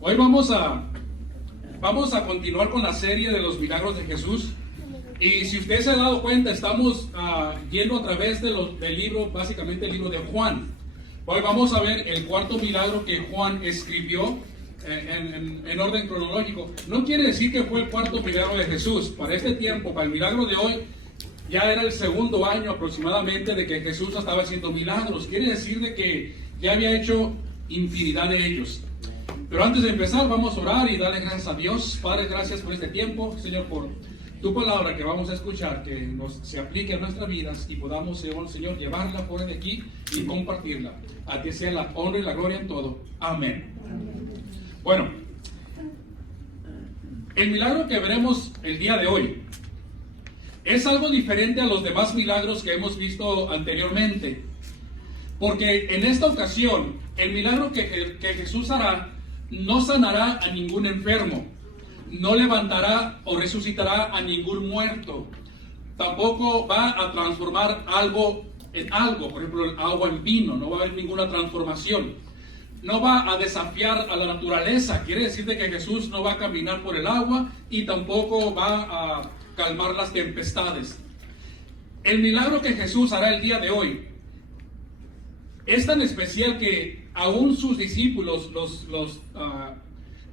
Hoy vamos a continuar con la serie de los milagros de Jesús. Y si usted se ha dado cuenta, estamos yendo a través del libro, básicamente el libro de Juan. Hoy vamos a ver el cuarto milagro que Juan escribió en orden cronológico. No quiere decir que fue el cuarto milagro de Jesús. Para este tiempo, para el milagro de hoy, ya era el segundo año aproximadamente de que Jesús estaba haciendo milagros. Quiere decir de que ya había hecho infinidad de ellos. Pero antes de empezar, vamos a orar y darle gracias a Dios. Padre, gracias por este tiempo, Señor, por tu palabra que vamos a escuchar, que se aplique a nuestras vidas y podamos, Señor, llevarla fuera de aquí y compartirla. A ti sea la honra y la gloria en todo. Amén. Bueno, el milagro que veremos el día de hoy es algo diferente a los demás milagros que hemos visto anteriormente. Porque en esta ocasión, el milagro que Jesús hará no sanará a ningún enfermo, no levantará o resucitará a ningún muerto, tampoco va a transformar algo en algo, por ejemplo, el agua en vino, no va a haber ninguna transformación, no va a desafiar a la naturaleza, quiere decir de que Jesús no va a caminar por el agua y tampoco va a calmar las tempestades. El milagro que Jesús hará el día de hoy es tan especial que aún sus discípulos,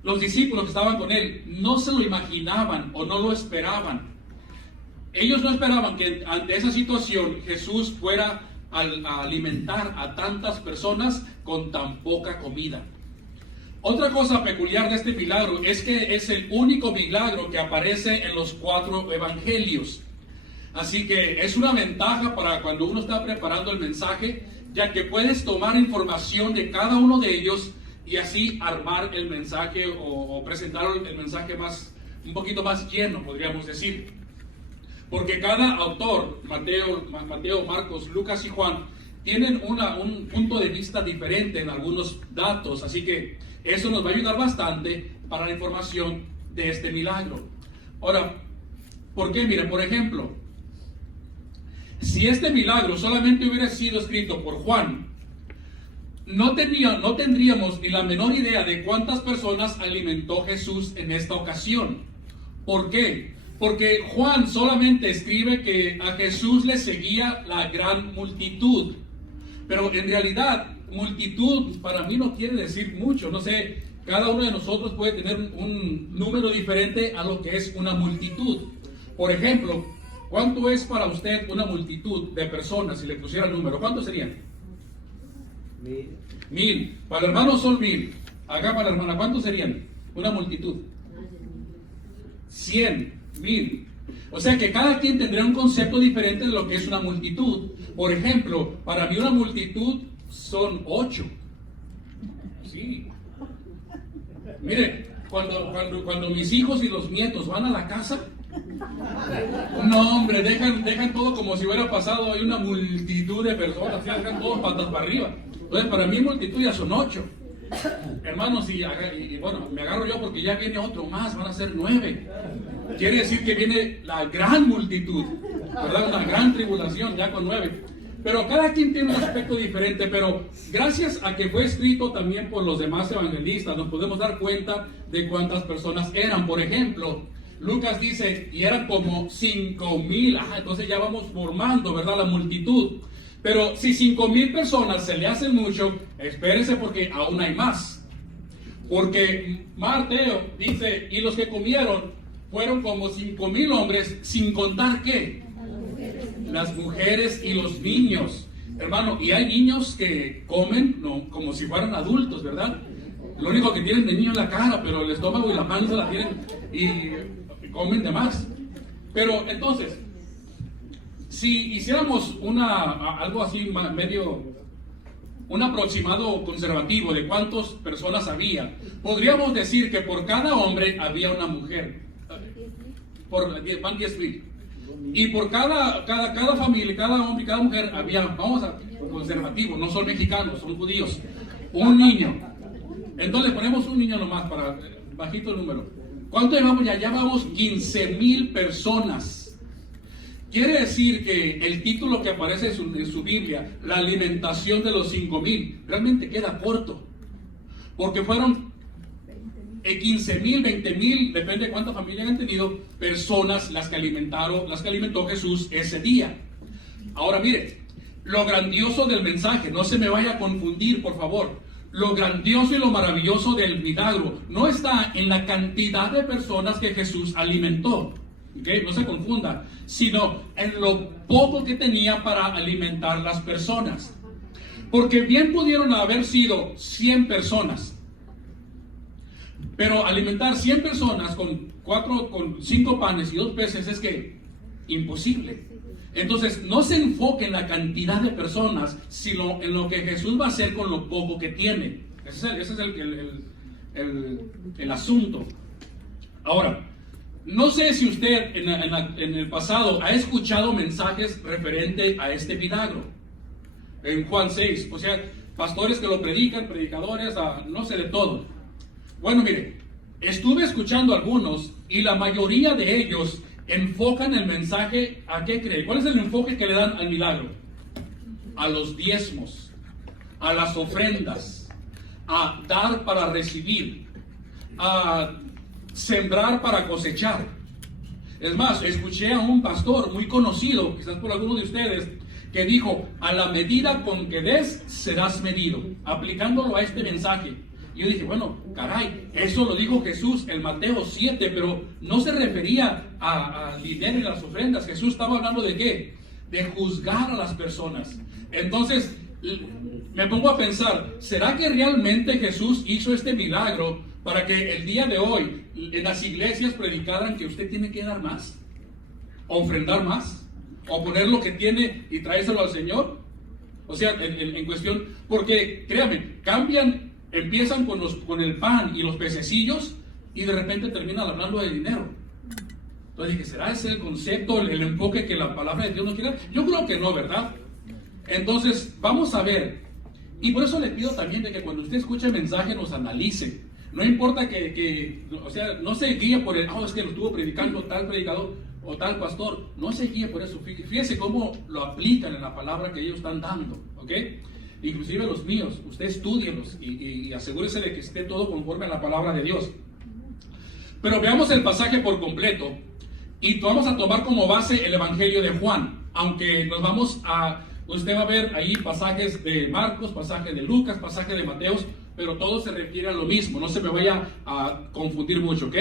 los discípulos que estaban con él, no se lo imaginaban o no lo esperaban. Ellos no esperaban que ante esa situación Jesús fuera a alimentar a tantas personas con tan poca comida. Otra cosa peculiar de este milagro es que es el único milagro que aparece en los 4 evangelios. Así que es una ventaja para cuando uno está preparando el mensaje, ya que puedes tomar información de cada uno de ellos y así armar el mensaje o presentar el mensaje un poquito más lleno, podríamos decir. Porque cada autor, Mateo, Marcos, Lucas y Juan, tienen un punto de vista diferente en algunos datos, así que eso nos va a ayudar bastante para la información de este milagro. Ahora, ¿por qué? Miren, por ejemplo, si este milagro solamente hubiera sido escrito por Juan, no tendríamos ni la menor idea de cuántas personas alimentó Jesús en esta ocasión. ¿Por qué? Porque Juan solamente escribe que a Jesús le seguía la gran multitud. Pero en realidad, multitud para mí no quiere decir mucho. No sé, cada uno de nosotros puede tener un número diferente a lo que es una multitud. Por ejemplo, ¿cuánto es para usted una multitud de personas? Si le pusiera el número, ¿cuántos serían? 1000. Para el hermano son 1000. Acá para la hermana, ¿cuántos serían? Una multitud. 100, 1000. O sea que cada quien tendrá un concepto diferente de lo que es una multitud. Por ejemplo, para mí una multitud son 8. Sí. Mire, cuando mis hijos y los nietos van a la casa, no, hombre, dejan todo como si hubiera pasado. Hay una multitud de personas, ¿sí? Dejan todos patas para arriba. Entonces, para mí multitud ya son 8. Hermanos, y bueno, me agarro yo porque ya viene otro más, van a ser 9. Quiere decir que viene la gran multitud, ¿verdad? Una gran tribulación ya con 9. Pero cada quien tiene un aspecto diferente, pero gracias a que fue escrito también por los demás evangelistas, nos podemos dar cuenta de cuántas personas eran. Por ejemplo, Lucas dice, y eran como 5,000. Entonces ya vamos formando, ¿verdad?, la multitud. Pero si 5,000 personas se le hacen mucho, espérese porque aún hay más. Porque Mateo dice, y los que comieron fueron como 5,000 hombres, sin contar ¿qué? Las mujeres y los niños. Hermano, y hay niños que comen como si fueran adultos, ¿verdad? Lo único que tienen de niño es la cara, pero el estómago y la panza la tienen y comen de más. Pero entonces, si hiciéramos algo así un aproximado conservativo de cuántas personas había, podríamos decir que por cada hombre había una mujer. Van 10,000. Y por cada familia, cada hombre y cada mujer había, vamos a conservativo, no son mexicanos, son judíos, un niño. Entonces ponemos un niño nomás para bajito el número. ¿Cuánto llevamos ya? Ya vamos 15,000 personas. Quiere decir que el título que aparece en su Biblia, la alimentación de los 5,000, realmente queda corto. Porque fueron 15,000, 20,000, depende de cuánta familia han tenido, personas las que alimentó Jesús ese día. Ahora mire, lo grandioso del mensaje, no se me vaya a confundir, por favor. Lo grandioso y lo maravilloso del milagro no está en la cantidad de personas que Jesús alimentó, ¿okay? No se confunda, sino en lo poco que tenía para alimentar las personas. Porque bien pudieron haber sido 100 personas, pero alimentar 100 personas con 5 panes y 2 peces es que imposible. Entonces, no se enfoque en la cantidad de personas, sino en lo que Jesús va a hacer con lo poco que tiene. Ese es el asunto. Ahora, no sé si usted en el pasado ha escuchado mensajes referentes a este milagro. En Juan 6, o sea, pastores que lo predican, predicadores, no sé de todo. Bueno, mire, estuve escuchando algunos y la mayoría de ellos enfocan el mensaje a qué creen. ¿Cuál es el enfoque que le dan al milagro? A los diezmos, a las ofrendas, a dar para recibir, a sembrar para cosechar. Es más, escuché a un pastor muy conocido, quizás por alguno de ustedes, que dijo: a la medida con que des, serás medido, aplicándolo a este mensaje. Y yo dije, bueno, caray, eso lo dijo Jesús en Mateo 7, pero no se refería al dinero y las ofrendas. Jesús estaba hablando de ¿qué? De juzgar a las personas. Entonces, me pongo a pensar, ¿será que realmente Jesús hizo este milagro para que el día de hoy en las iglesias predicaran que usted tiene que dar más? ¿O ofrendar más? ¿O poner lo que tiene y traérselo al Señor? O sea, en cuestión, porque créame, empiezan con el pan y los pececillos y de repente terminan hablando de dinero. Entonces dije, ¿será ese el concepto, el enfoque que la palabra de Dios nos quiere dar? Yo creo que no, ¿verdad? Entonces, vamos a ver. Y por eso le pido también de que cuando usted escuche el mensaje nos analice. No importa o sea, no se guíe por es que lo estuvo predicando tal predicador o tal pastor. No se guíe por eso. Fíjese cómo lo aplican en la palabra que ellos están dando, ¿ok? Inclusive los míos, usted estúdielos y asegúrese de que esté todo conforme a la palabra de Dios. Pero veamos el pasaje por completo y vamos a tomar como base el Evangelio de Juan, aunque usted va a ver ahí pasajes de Marcos, pasaje de Lucas, pasaje de Mateos, pero todo se refiere a lo mismo, no se me vaya a confundir mucho, ¿ok?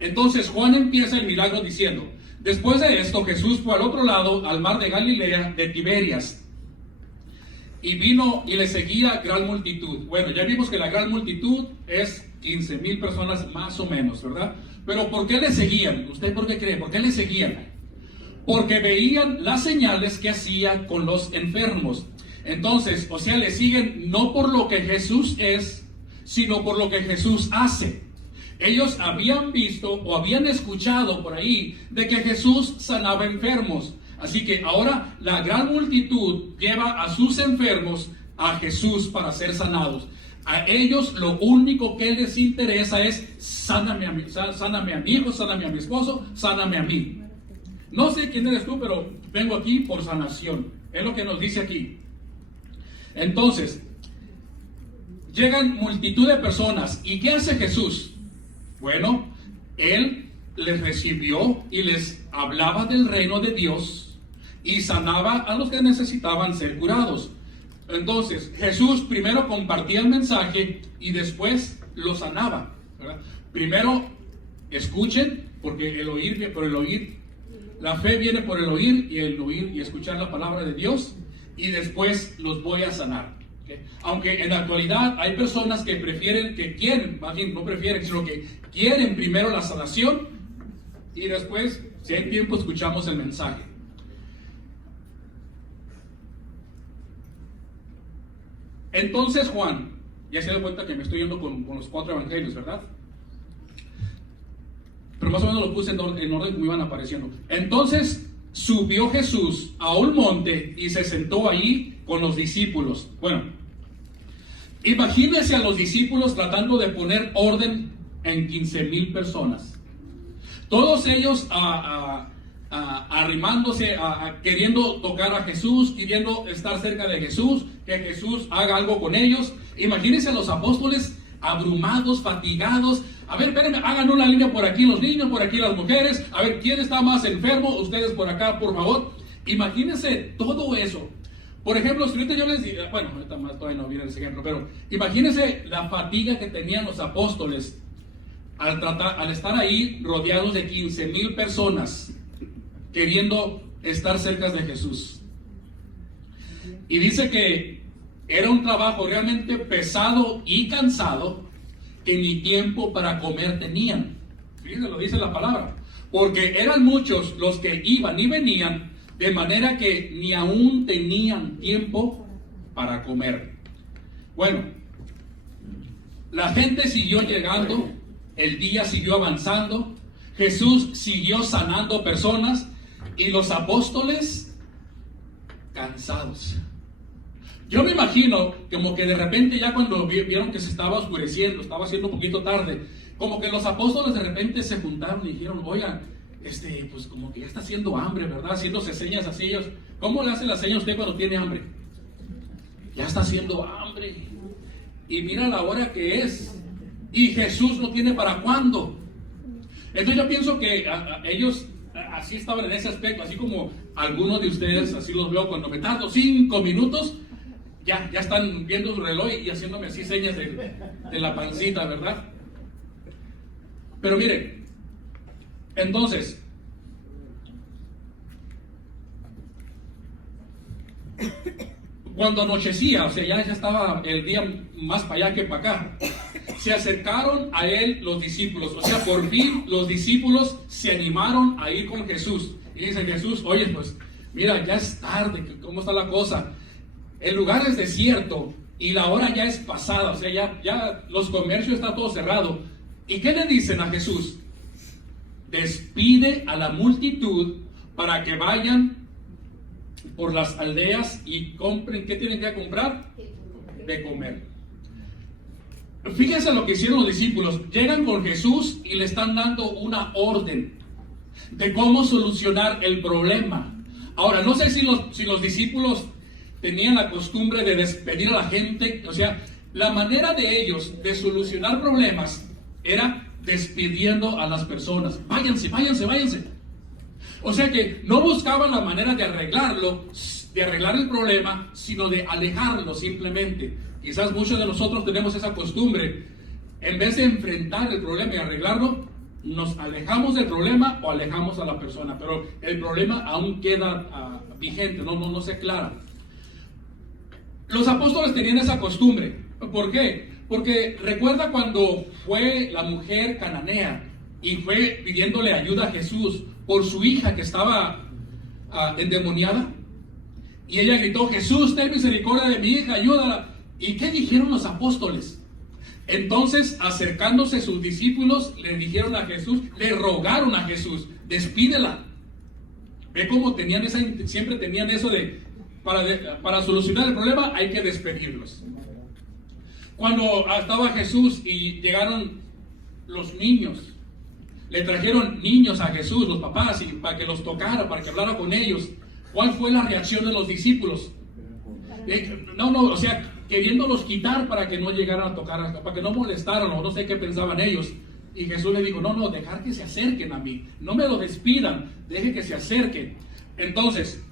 Entonces Juan empieza el milagro diciendo: después de esto Jesús fue al otro lado, al mar de Galilea, de Tiberias. Y vino y le seguía gran multitud. Bueno, ya vimos que la gran multitud es 15,000 personas más o menos, ¿verdad? Pero ¿por qué le seguían? ¿Usted por qué cree? ¿Por qué le seguían? Porque veían las señales que hacía con los enfermos. Entonces, o sea, le siguen no por lo que Jesús es, sino por lo que Jesús hace. Ellos habían visto o habían escuchado por ahí de que Jesús sanaba enfermos. Así que ahora la gran multitud lleva a sus enfermos a Jesús para ser sanados. A ellos lo único que les interesa es sáname a mi hijo, sáname a mi esposo, sáname a mí. No sé quién eres tú, pero vengo aquí por sanación. Es lo que nos dice aquí. Entonces, llegan multitud de personas. ¿Y qué hace Jesús? Bueno, Él les recibió y les hablaba del reino de Dios y sanaba a los que necesitaban ser curados. Entonces, Jesús primero compartía el mensaje y después lo sanaba, ¿verdad? Primero, escuchen, porque el oír viene por el oír. La fe viene por el oír y escuchar la palabra de Dios, y después los voy a sanar. ¿Okay? Aunque en la actualidad hay personas que quieren, más bien no prefieren, sino que quieren primero la sanación y después, si hay tiempo, escuchamos el mensaje. Entonces Juan, ya se da cuenta que me estoy yendo con los 4 evangelios, ¿verdad? Pero más o menos lo puse en orden como iban apareciendo. Entonces subió Jesús a un monte y se sentó ahí con los discípulos. Bueno, imagínense a los discípulos tratando de poner orden en 15,000 personas. Todos ellos arrimándose, queriendo tocar a Jesús, queriendo estar cerca de Jesús, que Jesús haga algo con ellos. Imagínense a los apóstoles abrumados, fatigados. A ver, espérenme, hagan una línea por aquí los niños, por aquí las mujeres. A ver, ¿quién está más enfermo? Ustedes por acá, por favor. Imagínense todo eso. Por ejemplo, si ahorita yo les digo, bueno, ahorita más todavía no viene ese ejemplo, pero imagínense la fatiga que tenían los apóstoles al estar ahí rodeados de 15,000 personas queriendo estar cerca de Jesús. Y dice que era un trabajo realmente pesado y cansado, que ni tiempo para comer tenían. Fíjense, lo dice la palabra. Porque eran muchos los que iban y venían, de manera que ni aún tenían tiempo para comer. Bueno, la gente siguió llegando, el día siguió avanzando, Jesús siguió sanando personas y los apóstoles cansados. Yo me imagino como que de repente ya cuando vieron que se estaba oscureciendo, estaba haciendo un poquito tarde, como que los apóstoles de repente se juntaron y dijeron, oigan, pues como que ya está haciendo hambre, ¿verdad? Haciéndose señas así ellos. ¿Cómo le hace la seña a usted cuando tiene hambre? Ya está haciendo hambre. Y mira la hora que es. Y Jesús no tiene para cuándo. Entonces yo pienso que ellos así estaban en ese aspecto, así como algunos de ustedes, así los veo cuando me tardo 5 minutos, ya están viendo su reloj y haciéndome así señas de la pancita, ¿verdad? Pero miren, entonces, cuando anochecía, o sea, ya estaba el día más para allá que para acá, se acercaron a él los discípulos, o sea, por fin los discípulos se animaron a ir con Jesús. Y dice Jesús, oye, pues, mira, ya es tarde, ¿cómo está la cosa? El lugar es desierto y la hora ya es pasada, o sea, ya los comercios está todo cerrado. ¿Y qué le dicen a Jesús? Despide a la multitud para que vayan por las aldeas y compren. ¿Qué tienen que comprar? De comer. Fíjense lo que hicieron los discípulos. Llegan con Jesús y le están dando una orden de cómo solucionar el problema. Ahora, no sé si los discípulos tenían la costumbre de despedir a la gente. O sea, la manera de ellos de solucionar problemas era despidiendo a las personas. Váyanse, váyanse, váyanse. O sea que no buscaban la manera de arreglar el problema, sino de alejarlo simplemente. Quizás muchos de nosotros tenemos esa costumbre. En vez de enfrentar el problema y arreglarlo, nos alejamos del problema o alejamos a la persona. Pero el problema aún queda vigente, no se aclara. Los apóstoles tenían esa costumbre. ¿Por qué? Porque recuerda cuando fue la mujer cananea y fue pidiéndole ayuda a Jesús por su hija que estaba endemoniada, y ella gritó, Jesús, ten misericordia de mi hija, ayúdala. ¿Y qué dijeron los apóstoles? Entonces, acercándose sus discípulos, le dijeron a Jesús, le rogaron a Jesús, despídela. Ve cómo siempre tenían eso de, para solucionar el problema hay que despedirlos. Cuando estaba Jesús y llegaron los niños, le trajeron niños a Jesús, los papás, y para que los tocara, para que hablara con ellos. ¿Cuál fue la reacción de los discípulos? O sea, queriéndolos quitar para que no llegaran a tocar, para que no molestaran, o no sé qué pensaban ellos. Y Jesús le dijo, no, dejar que se acerquen a mí, no me lo despidan, deje que se acerquen. Entonces,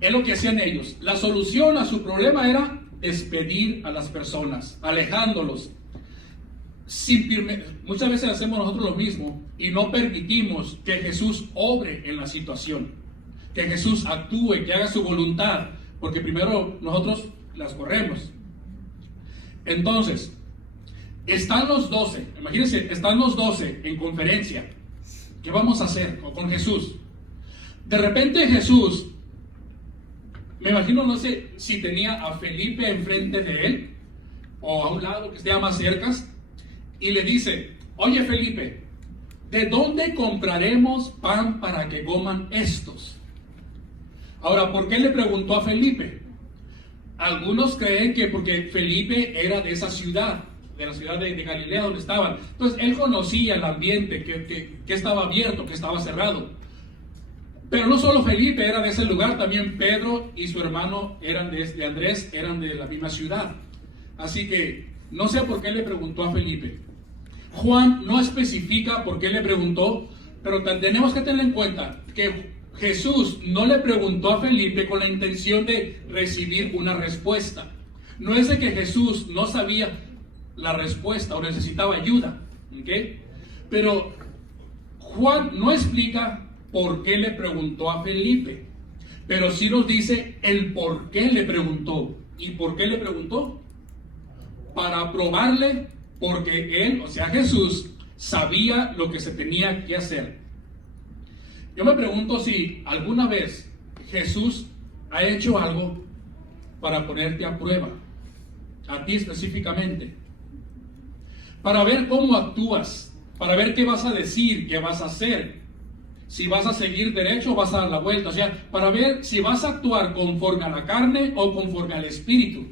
es lo que hacían ellos. La solución a su problema era despedir a las personas, alejándolos. Muchas veces hacemos nosotros lo mismo y no permitimos que Jesús obre en la situación, que Jesús actúe, que haga su voluntad, porque primero nosotros las corremos. Entonces, están los 12, imagínense, están los 12 en conferencia. ¿Qué vamos a hacer con Jesús? De repente Jesús, me imagino, no sé si tenía a Felipe enfrente de él o a un lado que esté más cerca, y le dice, oye Felipe, ¿de dónde compraremos pan para que coman estos? Ahora, ¿por qué le preguntó a Felipe? Algunos creen que porque Felipe era de esa ciudad, de la ciudad de Galilea donde estaban. Entonces él conocía el ambiente, que estaba abierto, que estaba cerrado. Pero no solo Felipe era de ese lugar, también Pedro y su hermano eran de Andrés, eran de la misma ciudad. Así que no sé por qué le preguntó a Felipe. Juan no especifica por qué le preguntó, pero tenemos que tener en cuenta que Jesús no le preguntó a Felipe con la intención de recibir una respuesta. No es de que Jesús no sabía la respuesta o necesitaba ayuda, ¿ok? Pero Juan no explica por qué le preguntó a Felipe, pero sí nos dice el por qué le preguntó. ¿Y por qué le preguntó? Para probarle, porque él, o sea Jesús, sabía lo que se tenía que hacer. Yo me pregunto si alguna vez Jesús ha hecho algo para ponerte a prueba, a ti específicamente, para ver cómo actúas, para ver qué vas a decir, qué vas a hacer, si vas a seguir derecho o vas a dar la vuelta, o sea, para ver si vas a actuar conforme a la carne o conforme al espíritu.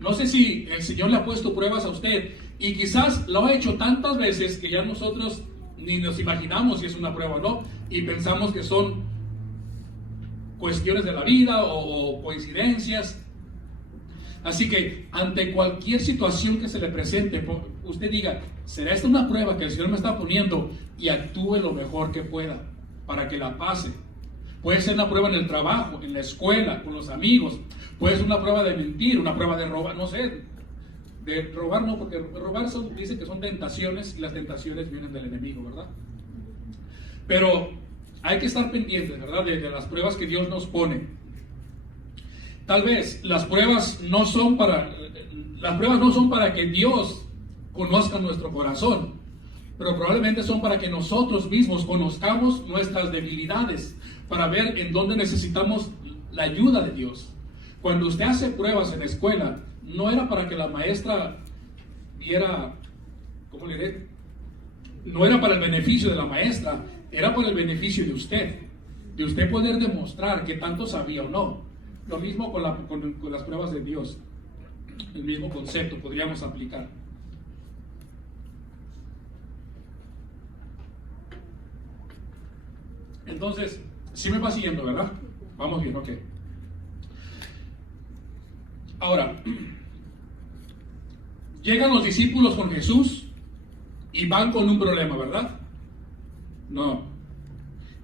No sé si el Señor le ha puesto pruebas a usted y quizás lo ha hecho tantas veces que ya nosotros ni nos imaginamos si es una prueba o no, y pensamos que son cuestiones de la vida o coincidencias. Así que ante cualquier situación que se le presente, usted diga, ¿será esta una prueba que el Señor me está poniendo? Y actúe lo mejor que pueda para que la pase. Puede ser una prueba en el trabajo, en la escuela, con los amigos. Puede ser una prueba de mentir, una prueba de robar, no sé. De robar no, porque robar dice que son tentaciones y las tentaciones vienen del enemigo, ¿verdad? Pero hay que estar pendientes, ¿verdad? De las pruebas que Dios nos pone. Tal vez las pruebas no son para que Dios conozca nuestro corazón, pero probablemente son para que nosotros mismos conozcamos nuestras debilidades, para ver en dónde necesitamos la ayuda de Dios. Cuando usted hace pruebas en la escuela, no era para que la maestra viera, ¿cómo le diré? No era para el beneficio de la maestra, era para el beneficio de usted poder demostrar que tanto sabía o no. Lo mismo con las pruebas de Dios, el mismo concepto podríamos aplicar. Entonces, sí me va siguiendo, ¿verdad? Vamos bien, ok. Ahora, llegan los discípulos con Jesús y van con un problema, ¿verdad? No.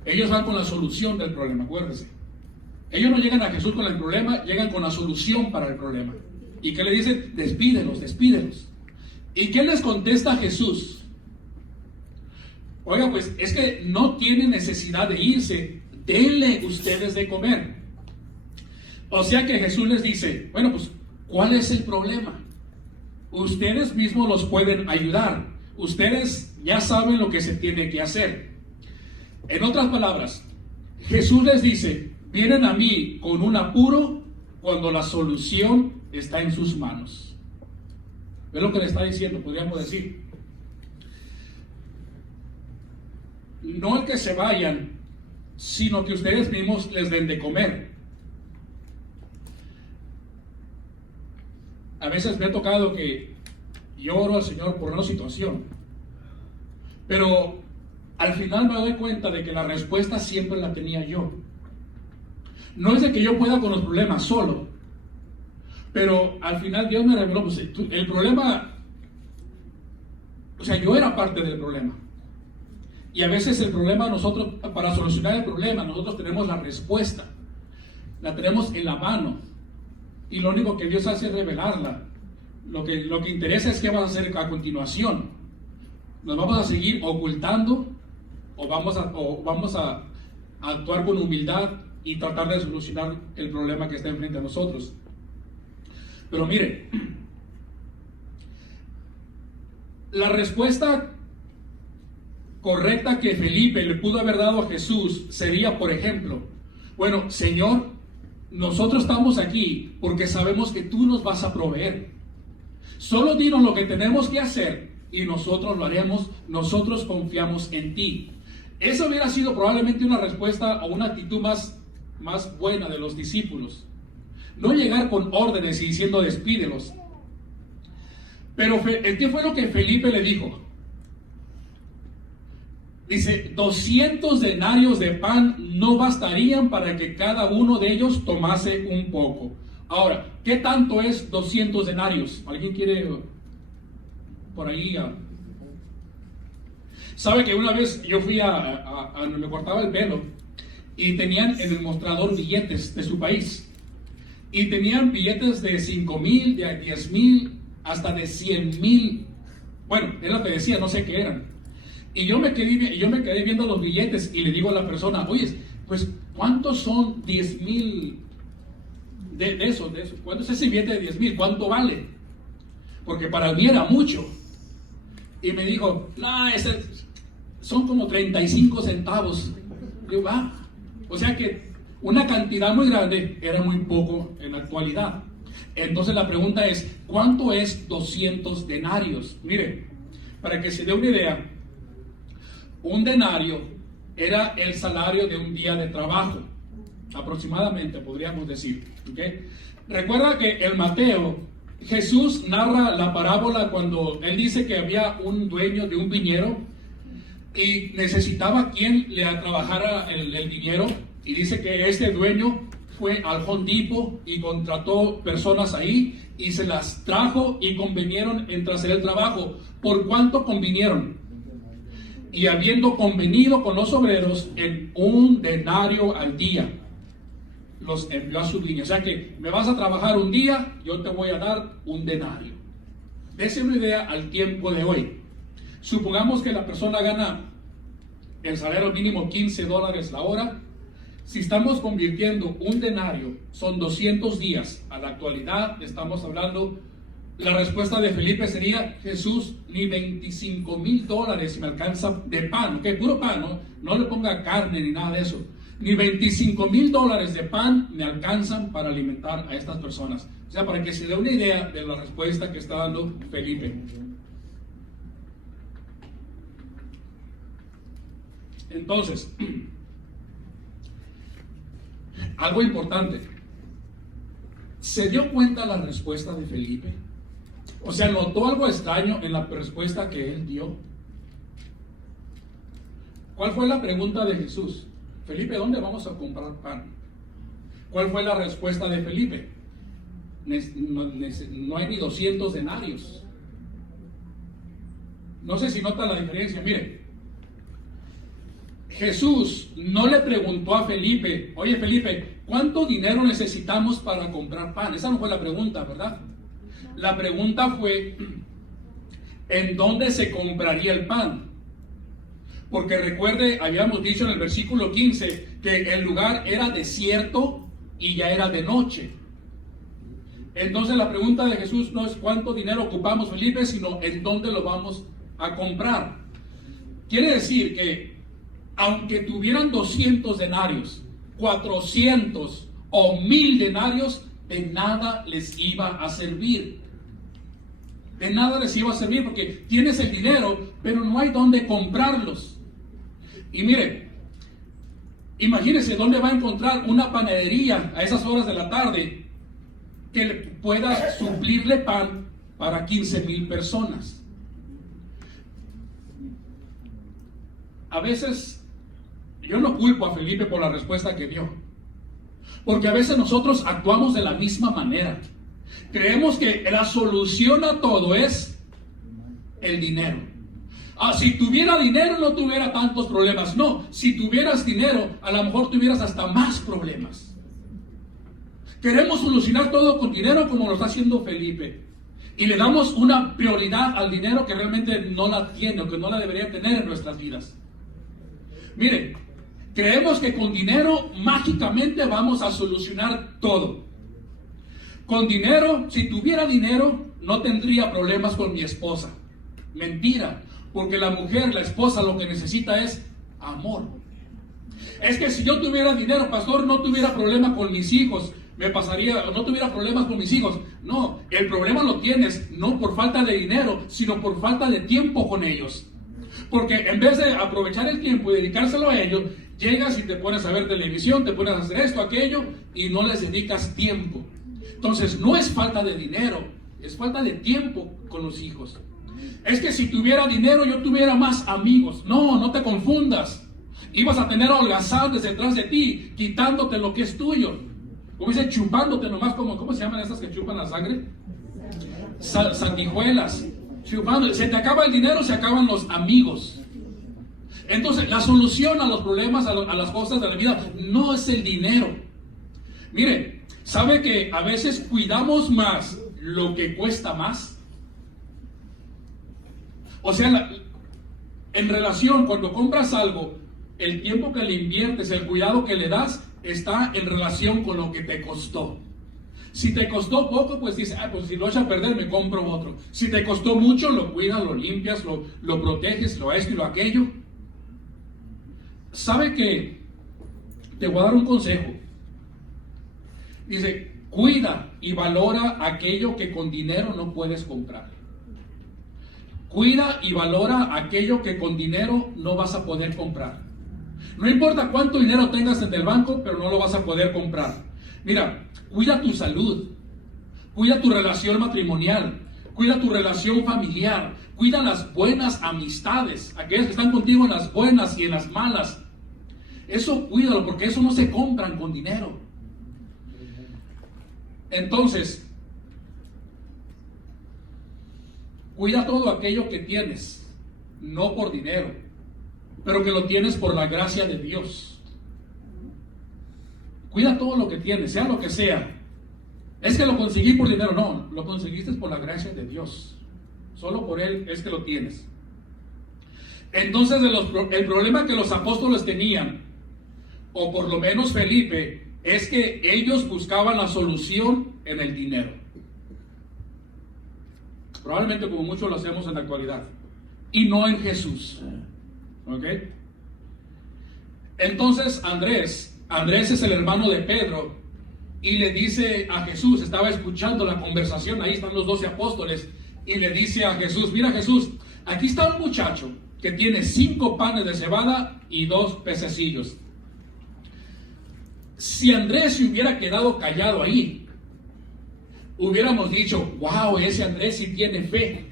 Ellos van con la solución del problema, acuérdense. Ellos no llegan a Jesús con el problema, llegan con la solución para el problema. ¿Y qué le dicen? Despídelos, despídelos. ¿Y qué les contesta Jesús? Oiga, pues es que no tienen necesidad de irse, denle ustedes de comer. O sea que Jesús les dice, bueno, pues, ¿cuál es el problema? Ustedes mismos los pueden ayudar. Ustedes ya saben lo que se tiene que hacer. En otras palabras, Jesús les dice, vienen a mí con un apuro cuando la solución está en sus manos. ¿Ves lo que le está diciendo? Podríamos decir. No el que se vayan, sino que ustedes mismos les den de comer. A veces me ha tocado que yo oro al Señor por una situación, pero al final me doy cuenta de que la respuesta siempre la tenía yo. No es de que yo pueda con los problemas solo, pero al final Dios me reveló, pues, el problema, o sea, yo era parte del problema. Y a veces el problema, nosotros, para solucionar el problema, nosotros tenemos la respuesta, la tenemos en la mano, y lo único que Dios hace es revelarla. Lo que interesa es qué vas a hacer a continuación. ¿Nos vamos a seguir ocultando o vamos a actuar con humildad y tratar de solucionar el problema que está enfrente a nosotros? Pero mire, la respuesta correcta que Felipe le pudo haber dado a Jesús sería, por ejemplo, bueno, Señor, nosotros estamos aquí porque sabemos que tú nos vas a proveer. Solo dinos lo que tenemos que hacer y nosotros lo haremos. Nosotros confiamos en ti. Esa hubiera sido probablemente una respuesta o una actitud más buena de los discípulos. No llegar con órdenes y diciendo despídelos. Pero ¿qué fue lo que Felipe le dijo? Dice, 200 denarios de pan no bastarían para que cada uno de ellos tomase un poco. Ahora, ¿qué tanto es 200 denarios? ¿Alguien quiere por ahí? Sabe que una vez yo fui a donde me cortaba el pelo y tenían en el mostrador billetes de su país. Y tenían billetes de 5,000, de 10,000, hasta de 100,000. Bueno, es lo que decía, no sé qué eran. Y yo me quedé viendo los billetes y le digo a la persona, oye, pues, ¿cuántos son 10,000 de eso? ¿Cuánto es ese billete de 10,000? ¿Cuánto vale? Porque para mí era mucho. Y me dijo, no, son como 35 centavos. Digo, o sea que una cantidad muy grande era muy poco en la actualidad. Entonces la pregunta es, ¿cuánto es 200 denarios? Mire, para que se dé una idea, un denario era el salario de un día de trabajo, aproximadamente podríamos decir. ¿Okay? Recuerda que en Mateo, Jesús narra la parábola cuando él dice que había un dueño de un viñedo y necesitaba quien le trabajara el viñedo, y dice que este dueño fue al Home Depot y contrató personas ahí y se las trajo y convinieron entre hacer el trabajo. ¿Por cuánto convinieron? Y habiendo convenido con los obreros en 1 denario al día, los envió a su viña. O sea que me vas a trabajar un día, yo te voy a dar 1 denario. Dese una idea al tiempo de hoy. Supongamos que la persona gana el salario mínimo $15 la hora. Si estamos convirtiendo 1 denario, son 200 días. A la actualidad estamos hablando, la respuesta de Felipe sería, Jesús, ni $25,000 me alcanza de pan, ¿ok? Puro pan, no le ponga carne ni nada de eso. Ni $25,000 de pan me alcanzan para alimentar a estas personas. O sea, para que se dé una idea de la respuesta que está dando Felipe. Entonces, algo importante, ¿se dio cuenta la respuesta de Felipe? O sea, ¿notó algo extraño en la respuesta que él dio? ¿Cuál fue la pregunta de Jesús? Felipe, ¿dónde vamos a comprar pan? ¿Cuál fue la respuesta de Felipe? No hay ni 200 denarios. No sé si nota la diferencia. Mire, Jesús no le preguntó a Felipe, oye Felipe, ¿cuánto dinero necesitamos para comprar pan? Esa no fue la pregunta, ¿verdad? La pregunta fue, ¿en dónde se compraría el pan? Porque recuerde, habíamos dicho en el versículo 15 que el lugar era desierto y ya era de noche. Entonces la pregunta de Jesús no es cuánto dinero ocupamos, Felipe, sino en dónde lo vamos a comprar. Quiere decir que aunque tuvieran 200 denarios, 400 o 1,000 denarios, de nada les iba a servir. De nada les iba a servir porque tienes el dinero, pero no hay dónde comprarlos. Y mire, imagínese dónde va a encontrar una panadería a esas horas de la tarde que le pueda suplirle pan para 15,000 personas. A veces yo no culpo a Felipe por la respuesta que dio, porque a veces nosotros actuamos de la misma manera. Creemos que la solución a todo es el dinero. Si tuviera dinero no tuviera tantos problemas. No, si tuvieras dinero a lo mejor tuvieras hasta más problemas. Queremos solucionar todo con dinero como lo está haciendo Felipe. Y le damos una prioridad al dinero que realmente no la tiene o que no la debería tener en nuestras vidas. Miren, creemos que con dinero mágicamente vamos a solucionar todo. Con dinero, si tuviera dinero, no tendría problemas con mi esposa. Mentira, porque la mujer, la esposa, lo que necesita es amor. Es que si yo tuviera dinero, pastor, no tuviera problema con mis hijos, no tuviera problemas con mis hijos. No, el problema lo tienes no por falta de dinero, sino por falta de tiempo con ellos. Porque en vez de aprovechar el tiempo y dedicárselo a ellos, llegas y te pones a ver televisión, te pones a hacer esto, aquello, y no les dedicas tiempo. Entonces no es falta de dinero, es falta de tiempo con los hijos. Es que si tuviera dinero yo tuviera más amigos. No, no te confundas. Ibas a tener holgazanes detrás de ti, quitándote lo que es tuyo. Como dice, chupándote nomás, ¿cómo se llaman esas que chupan la sangre? Sanguijuelas. Chupando. Se te acaba el dinero, se acaban los amigos. Entonces, la solución a los problemas, a las cosas de la vida, no es el dinero. Mire, ¿sabe que a veces cuidamos más lo que cuesta más? O sea, en relación, cuando compras algo, el tiempo que le inviertes, el cuidado que le das, está en relación con lo que te costó. Si te costó poco, pues dices, pues si lo echa a perder, me compro otro. Si te costó mucho, lo cuidas, lo limpias, lo proteges, lo esto y lo aquello. ¿Sabe que? Te voy a dar un consejo. Dice, cuida y valora aquello que con dinero no puedes comprar. Cuida y valora aquello que con dinero no vas a poder comprar. No importa cuánto dinero tengas en el banco, pero no lo vas a poder comprar. Mira, cuida tu salud, cuida tu relación matrimonial, cuida tu relación familiar, cuida las buenas amistades, aquellas que están contigo en las buenas y en las malas. Eso cuídalo, porque eso no se compran con dinero. Entonces, cuida todo aquello que tienes, no por dinero, pero que lo tienes por la gracia de Dios. Cuida todo lo que tienes, sea lo que sea. Es que lo conseguí por dinero. No, lo conseguiste por la gracia de Dios. Solo por Él es que lo tienes. Entonces, el problema que los apóstoles tenían, o por lo menos Felipe, es que ellos buscaban la solución en el dinero. Probablemente como muchos lo hacemos en la actualidad. Y no en Jesús. ¿Ok? Entonces Andrés es el hermano de Pedro y le dice a Jesús, estaba escuchando la conversación, ahí están los 12 apóstoles, y le dice a Jesús, mira Jesús, aquí está un muchacho que tiene 5 panes de cebada y 2 pececillos. Si Andrés se hubiera quedado callado ahí, hubiéramos dicho, wow, ese Andrés sí tiene fe,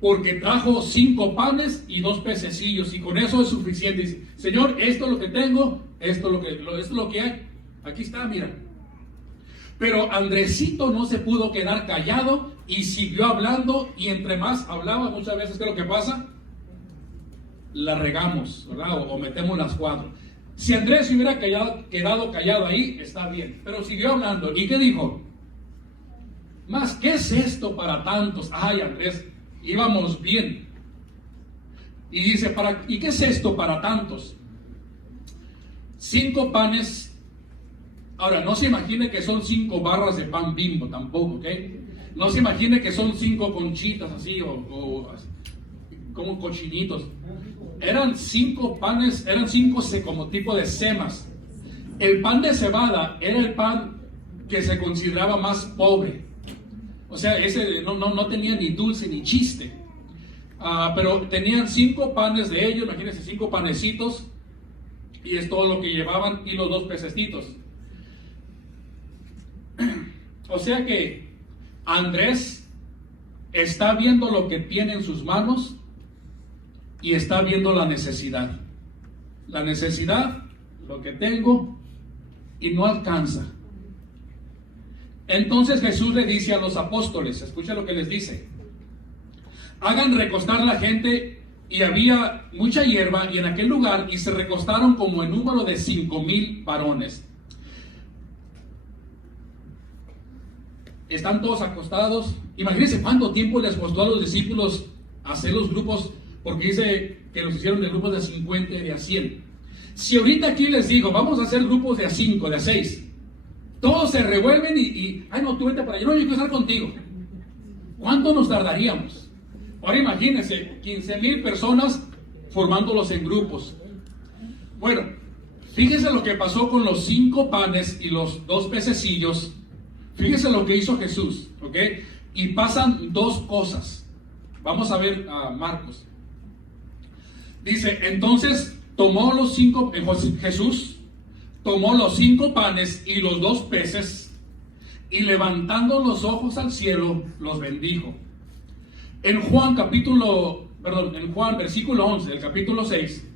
porque trajo 5 panes y 2 pececillos, y con eso es suficiente. Dice, Señor, esto es lo que tengo, esto es lo que hay, aquí está, mira. Pero Andresito no se pudo quedar callado y siguió hablando, y entre más hablaba, muchas veces, ¿qué es lo que pasa? La regamos, ¿verdad? O metemos las 4. Si Andrés se hubiera quedado callado ahí, está bien, pero siguió hablando. ¿Y qué dijo? Más, ¿qué es esto para tantos? Ay, Andrés, íbamos bien. Y dice, ¿y qué es esto para tantos? 5 panes. Ahora, no se imagine que son 5 barras de pan Bimbo tampoco, ¿ok? No se imagine que son 5 conchitas así o como cochinitos. Eran 5 panes, eran 5 como tipo de semas. El pan de cebada era el pan que se consideraba más pobre. O sea, ese no tenía ni dulce ni chiste. Pero tenían 5 panes de ellos, imagínense, 5 panecitos, y es todo lo que llevaban, y los 2 pececitos. O sea que Andrés está viendo lo que tiene en sus manos y está viendo la necesidad. La necesidad, lo que tengo, y no alcanza. Entonces Jesús le dice a los apóstoles, escucha lo que les dice: hagan recostar la gente, y había mucha hierba y en aquel lugar, y se recostaron como en número de 5,000 varones. Están todos acostados. Imagínense cuánto tiempo les costó a los discípulos hacer los grupos, porque dice que los hicieron de grupos de 50 y de a 100. Si ahorita aquí les digo, vamos a hacer grupos de a 5, de a 6, todos se revuelven y ay no, tú vete para allá, no, yo quiero estar contigo. ¿Cuánto nos tardaríamos? Ahora imagínense, 15,000 personas formándolos en grupos. Bueno, fíjense lo que pasó con los 5 panes y los 2 pececillos. Fíjense lo que hizo Jesús, ¿ok? Y pasan 2 cosas. Vamos a ver a Marcos. Dice, entonces Jesús tomó los 5 panes y los 2 peces, y levantando los ojos al cielo, los bendijo. En Juan en Juan versículo 11, del capítulo 6,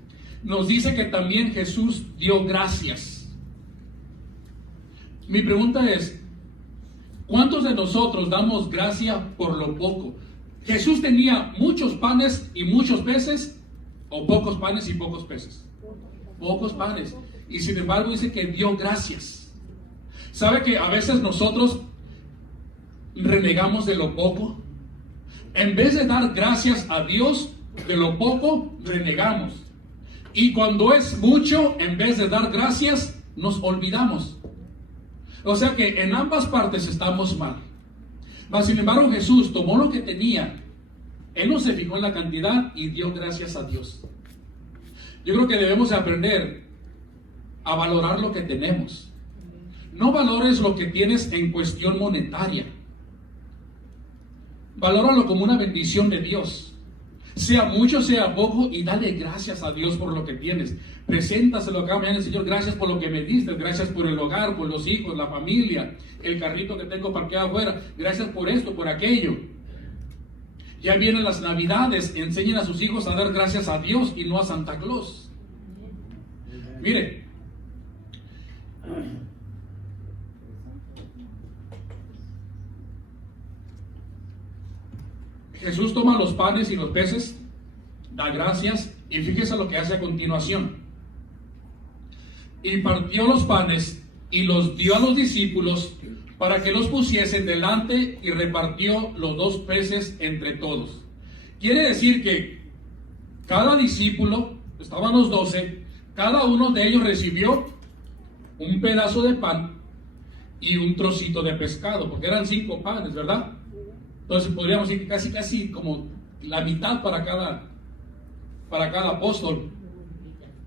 nos dice que también Jesús dio gracias. Mi pregunta es, ¿cuántos de nosotros damos gracia por lo poco? ¿Jesús tenía muchos panes y muchos peces, o pocos panes y pocos peces? Pocos panes. Y sin embargo dice que dio gracias. ¿Sabe que a veces nosotros renegamos de lo poco? En vez de dar gracias a Dios de lo poco, renegamos. Y cuando es mucho, en vez de dar gracias, nos olvidamos. O sea que en ambas partes estamos mal. Mas sin embargo Jesús tomó lo que tenía. Él no se fijó en la cantidad y dio gracias a Dios. Yo creo que debemos de aprender a valorar lo que tenemos. No valores lo que tienes en cuestión monetaria. Valóralo como una bendición de Dios. Sea mucho, sea poco, y dale gracias a Dios por lo que tienes. Preséntaselo acá mañana, Señor, gracias por lo que me diste, gracias por el hogar, por los hijos, la familia, el carrito que tengo parqueado afuera, gracias por esto, por aquello. Ya vienen las Navidades, enseñen a sus hijos a dar gracias a Dios y no a Santa Claus. Mire, Jesús toma los panes y los peces, da gracias, y fíjese lo que hace a continuación. Y partió los panes y los dio a los discípulos para que los pusiesen delante, y repartió los 2 peces entre todos. Quiere decir que cada discípulo, estaban los 12, cada uno de ellos recibió un pedazo de pan y un trocito de pescado, porque eran 5 panes, ¿verdad? Entonces podríamos decir que casi como la mitad para cada apóstol.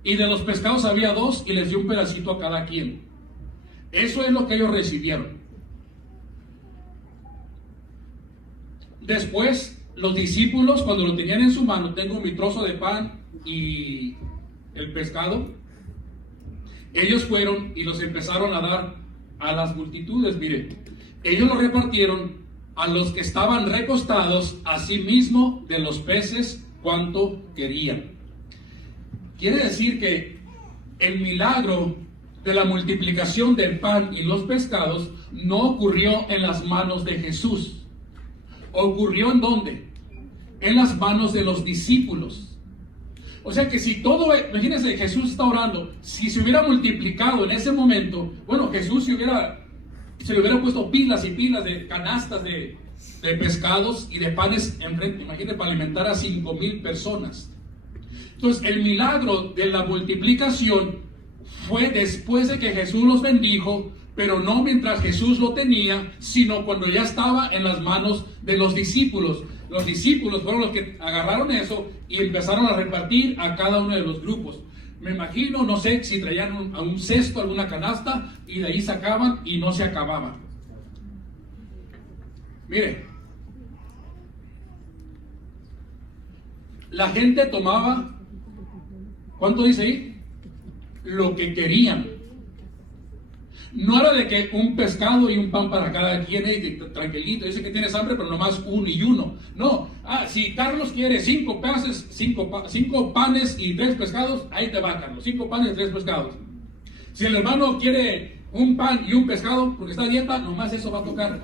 Y de los pescados había 2 y les dio un pedacito a cada quien. Eso es lo que ellos recibieron. Después, los discípulos, cuando lo tenían en su mano, tengo mi trozo de pan y el pescado, ellos fueron y los empezaron a dar a las multitudes. Mire, ellos lo repartieron a los que estaban recostados, asimismo de los peces cuanto querían. Quiere decir que el milagro de la multiplicación del pan y los pescados no ocurrió en las manos de Jesús. ¿Ocurrió en dónde? En las manos de los discípulos. O sea que si todo, imagínense, Jesús está orando, si se hubiera multiplicado en ese momento, bueno, Jesús se le hubiera puesto pilas y pilas de canastas de pescados y de panes enfrente, imagínense, para alimentar a 5,000 personas. Entonces el milagro de la multiplicación fue después de que Jesús los bendijo, pero no mientras Jesús lo tenía, sino cuando ya estaba en las manos de los discípulos. Los discípulos fueron los que agarraron eso y empezaron a repartir a cada uno de los grupos. Me imagino, no sé si traían un cesto, alguna canasta, y de ahí sacaban y no se acababa. Mire, la gente tomaba, ¿cuánto dice ahí? Lo que querían. No era de que un pescado y un pan para cada quien, tranquilito, dice que tienes hambre, pero nomás uno y uno. No, si Carlos quiere 5 panes y 3 pescados, ahí te va, Carlos, 5 panes y 3 pescados. Si el hermano quiere un pan y un pescado, porque está a dieta, nomás eso va a tocar.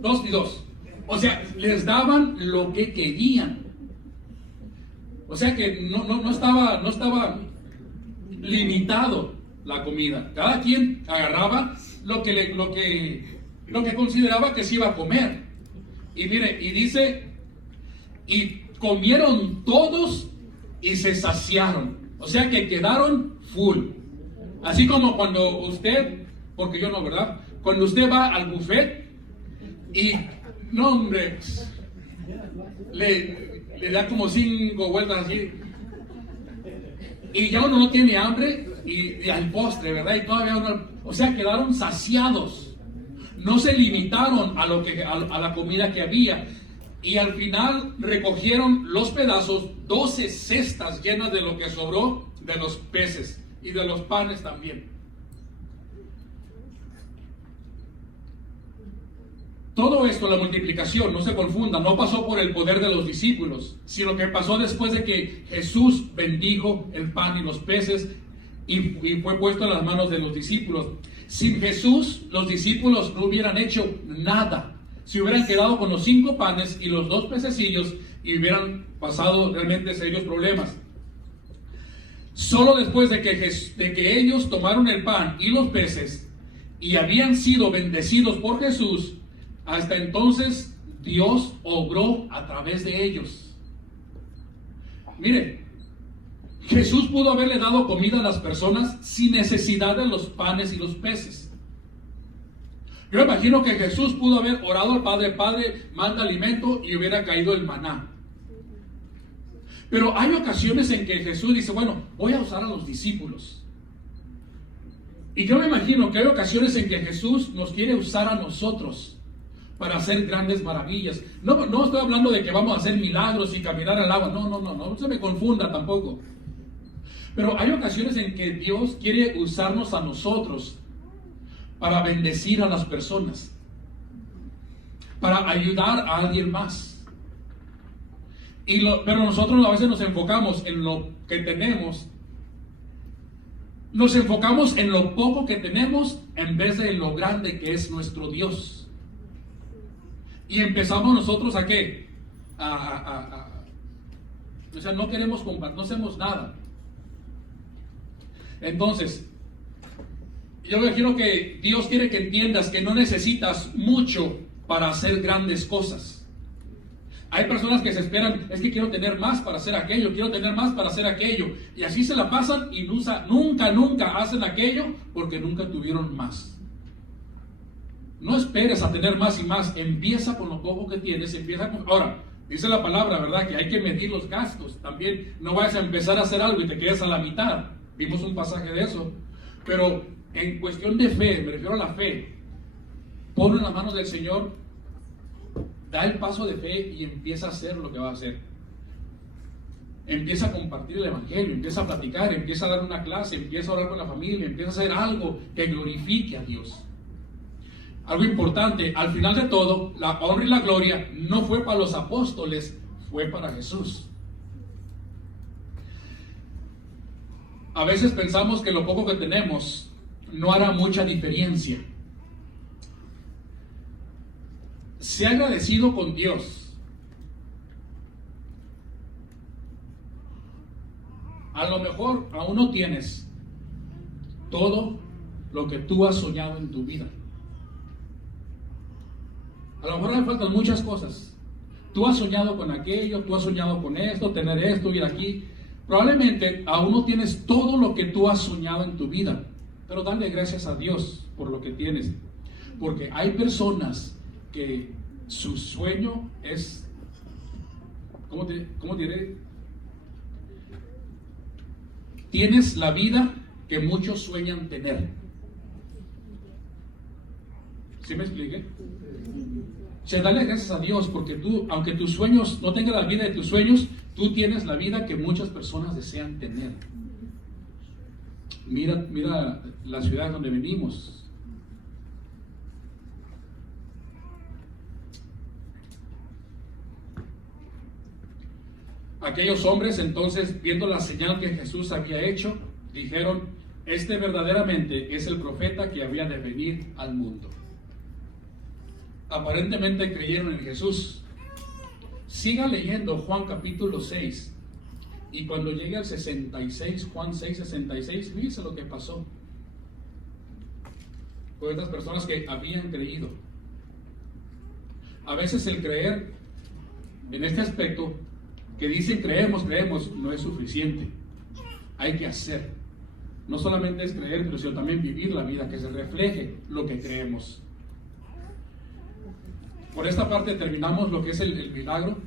2 y 2. O sea, les daban lo que querían. O sea que no estaba limitado la comida. Cada quien agarraba lo que consideraba que se iba a comer. Y mire, y dice, y comieron todos y se saciaron. O sea que quedaron full. Así como cuando usted, porque yo no, ¿verdad? Cuando usted va al buffet y, no hombre, le da como 5 vueltas así. Y ya uno no tiene hambre y al postre, ¿verdad? Y todavía uno, o sea, quedaron saciados. No se limitaron a la comida que había. Y al final recogieron los pedazos, 12 cestas llenas de lo que sobró de los peces y de los panes también. Todo esto, la multiplicación, no se confunda, no pasó por el poder de los discípulos, sino que pasó después de que Jesús bendijo el pan y los peces y fue puesto en las manos de los discípulos. Sin Jesús, los discípulos no hubieran hecho nada. Se hubieran quedado con los 5 panes y los 2 pececillos y hubieran pasado realmente serios problemas. Solo después de que ellos tomaron el pan y los peces y habían sido bendecidos por Jesús, hasta entonces Dios obró a través de ellos. Mire, Jesús pudo haberle dado comida a las personas sin necesidad de los panes y los peces. Yo imagino que Jesús pudo haber orado al Padre: Padre, manda alimento, y hubiera caído el maná. Pero hay ocasiones en que Jesús dice: bueno, voy a usar a los discípulos. Y yo me imagino que hay ocasiones en que Jesús nos quiere usar a nosotros para hacer grandes maravillas. No estoy hablando de que vamos a hacer milagros y caminar al agua. No se me confunda tampoco. Pero hay ocasiones en que Dios quiere usarnos a nosotros para bendecir a las personas, para ayudar a alguien más. Pero nosotros a veces nos enfocamos en lo que tenemos. Nos enfocamos en lo poco que tenemos en vez de en lo grande que es nuestro Dios. Y empezamos nosotros a ¿qué? O sea, no queremos compartir, no hacemos nada. Entonces, yo me imagino que Dios quiere que entiendas que no necesitas mucho para hacer grandes cosas. Hay personas que se esperan: es que quiero tener más para hacer aquello, quiero tener más para hacer aquello, y así se la pasan y nunca hacen aquello porque nunca tuvieron más. No esperes a tener más y más, empieza con lo poco que tienes, ahora, dice la palabra, ¿verdad?, que hay que medir los gastos también. No vayas a empezar a hacer algo y te quedes a la mitad. Vimos un pasaje de eso. Pero en cuestión de fe, me refiero a la fe, ponlo en las manos del Señor, da el paso de fe y empieza a hacer lo que va a hacer. Empieza a compartir el evangelio, empieza a platicar, empieza a dar una clase, empieza a orar con la familia, empieza a hacer algo que glorifique a Dios. Algo importante, al final de todo, la honra y la gloria no fue para los apóstoles, fue para Jesús. A veces pensamos que lo poco que tenemos no hará mucha diferencia. Sé agradecido con Dios. A lo mejor aún no tienes todo lo que tú has soñado en tu vida. A lo mejor le faltan muchas cosas. Tú has soñado con aquello, tú has soñado con esto, tener esto, ir aquí. Probablemente aún no tienes todo lo que tú has soñado en tu vida, pero dale gracias a Dios por lo que tienes, porque hay personas que su sueño es, ¿cómo diré? Tienes la vida que muchos sueñan tener. ¿Sí me expliqué? O sea, dale gracias a Dios porque tú, aunque tus sueños no tengan la vida de tus sueños, tú tienes la vida que muchas personas desean tener. Mira la ciudad donde venimos. Aquellos hombres entonces, viendo la señal que Jesús había hecho, dijeron: este verdaderamente es el profeta que había de venir al mundo. Aparentemente creyeron en Jesús. Siga leyendo Juan capítulo 6 y cuando llegue al 66, Juan 6, 66, fíjese lo que pasó con estas personas que habían creído. A veces el creer en este aspecto que dicen creemos, no es suficiente. Hay que hacer. No solamente es creer, pero sino también vivir la vida, que se refleje lo que creemos. Por esta parte terminamos lo que es el milagro.